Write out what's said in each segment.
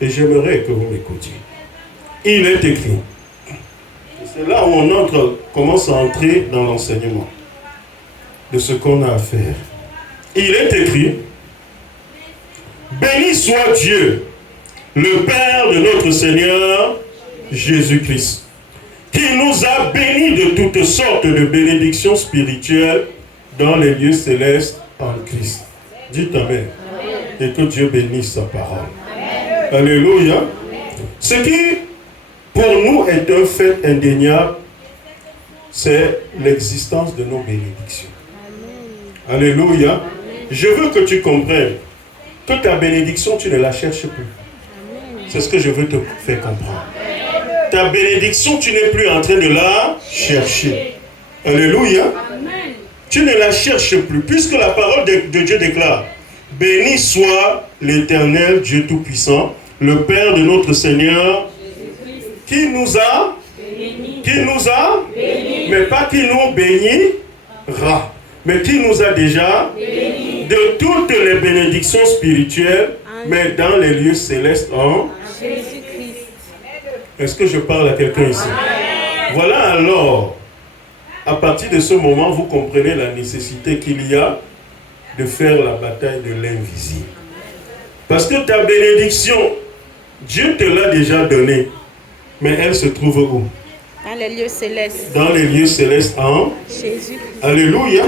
Et j'aimerais que vous m'écoutiez. Il est écrit. C'est là où on commence à entrer dans l'enseignement de ce qu'on a à faire. Il est écrit, béni soit Dieu, le Père de notre Seigneur Jésus-Christ, qui nous a bénis de toutes sortes de bénédictions spirituelles dans les lieux célestes en Christ. Dites Amen. Et que Dieu bénisse sa parole. Amen. Alléluia. Ce qui, pour nous, est un fait indéniable, c'est l'existence de nos bénédictions. Amen. Alléluia. Je veux que tu comprennes que ta bénédiction, tu ne la cherches plus. C'est ce que je veux te faire comprendre. Ta bénédiction, tu n'es plus en train de la chercher. Alléluia. Amen. Tu ne la cherches plus, puisque la parole de Dieu déclare, béni soit l'Éternel Dieu Tout-Puissant, le Père de notre Seigneur, qui nous a bénis, mais pas qui nous bénira, mais qui nous a déjà bénis de toutes les bénédictions spirituelles, mais dans les lieux célestes en Jésus-Christ. Est-ce que je parle à quelqu'un ici? Amen. Voilà alors, à partir de ce moment, vous comprenez la nécessité qu'il y a de faire la bataille de l'invisible. Parce que ta bénédiction, Dieu te l'a déjà donnée, mais elle se trouve où? Dans les lieux célestes. Dans les lieux célestes en Jésus. Alléluia.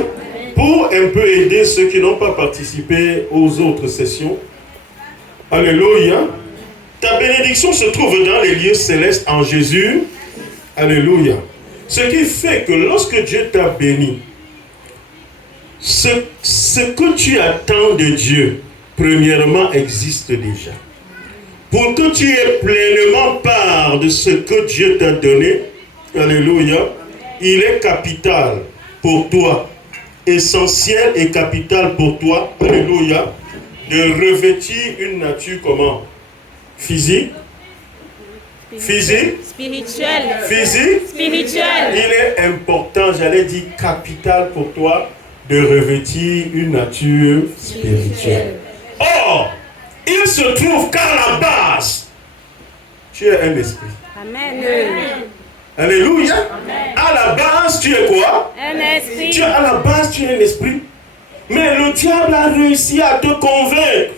Pour un peu aider ceux qui n'ont pas participé aux autres sessions. Alléluia. Ta bénédiction se trouve dans les lieux célestes en Jésus. Alléluia. Ce qui fait que lorsque Dieu t'a béni, ce que tu attends de Dieu, premièrement, existe déjà. Pour que tu aies pleinement part de ce que Dieu t'a donné, alléluia, il est capital pour toi, essentiel et capital pour toi, alléluia, de revêtir une nature comment? Physique, spirituel. Physique, spirituel. Il est important, j'allais dire capital pour toi, de revêtir une nature spirituelle. Or, il se trouve qu'à la base, tu es un esprit. Amen. Alléluia. Amen. À la base, tu es quoi? Un esprit. À la base, tu es un esprit. Mais le diable a réussi à te convaincre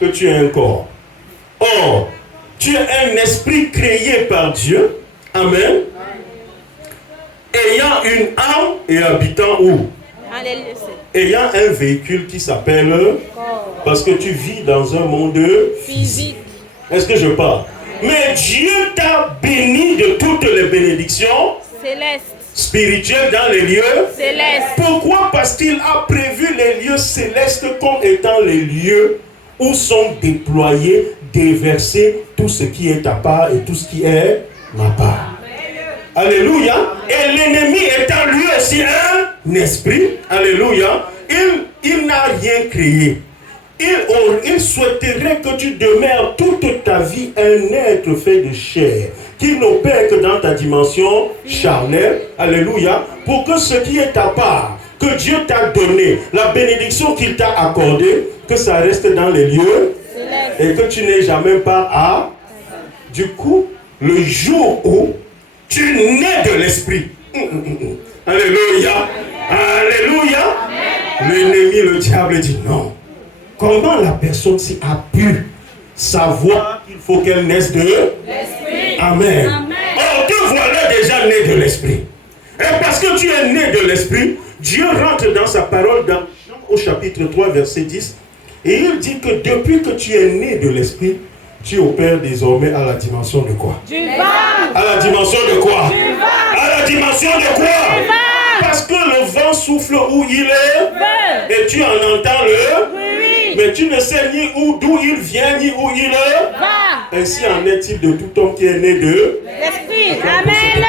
que tu es un corps. Or, tu es un esprit créé par Dieu. Amen. Ayant une âme et habitant où? Ayant un véhicule qui s'appelle corps. Parce que tu vis dans un monde physique. Est-ce que je parle? Mais Dieu t'a béni de toutes les bénédictions célestes, spirituelles dans les lieux célestes. Pourquoi? Parce qu'il a prévu les lieux célestes comme étant les lieux où sont déployés, déversés tout ce qui est ta part et tout ce qui est ma part. Alléluia. Et l'ennemi étant lui aussi un esprit, alléluia, il n'a rien créé. Il souhaiterait que tu demeures toute ta vie un être fait de chair, qui n'opère que dans ta dimension charnelle, alléluia, pour que ce qui est ta part, que Dieu t'a donné, la bénédiction qu'il t'a accordée, que ça reste dans les lieux et que tu n'aies jamais pas à... Du coup, le jour où tu nais de l'esprit, alléluia, alléluia, l'ennemi, le diable dit non. Comment la personne a pu savoir qu'il faut qu'elle naisse de l'esprit? Amen. Amen. Or, te voilà déjà né de l'esprit. Et parce que tu es né de l'esprit, Dieu rentre dans sa parole dans Jean au chapitre 3, verset 10. Et il dit que depuis que tu es né de l'esprit, tu opères désormais à la dimension de quoi? Du vent. À la dimension de quoi? Du vent. À la dimension de quoi? Du vent. Parce que le vent souffle où il est. Et tu en entends le bruit. Mais tu ne sais ni d'où il vient, ni où il va. Ainsi en est-il de tout homme qui est né de l'esprit. Amen.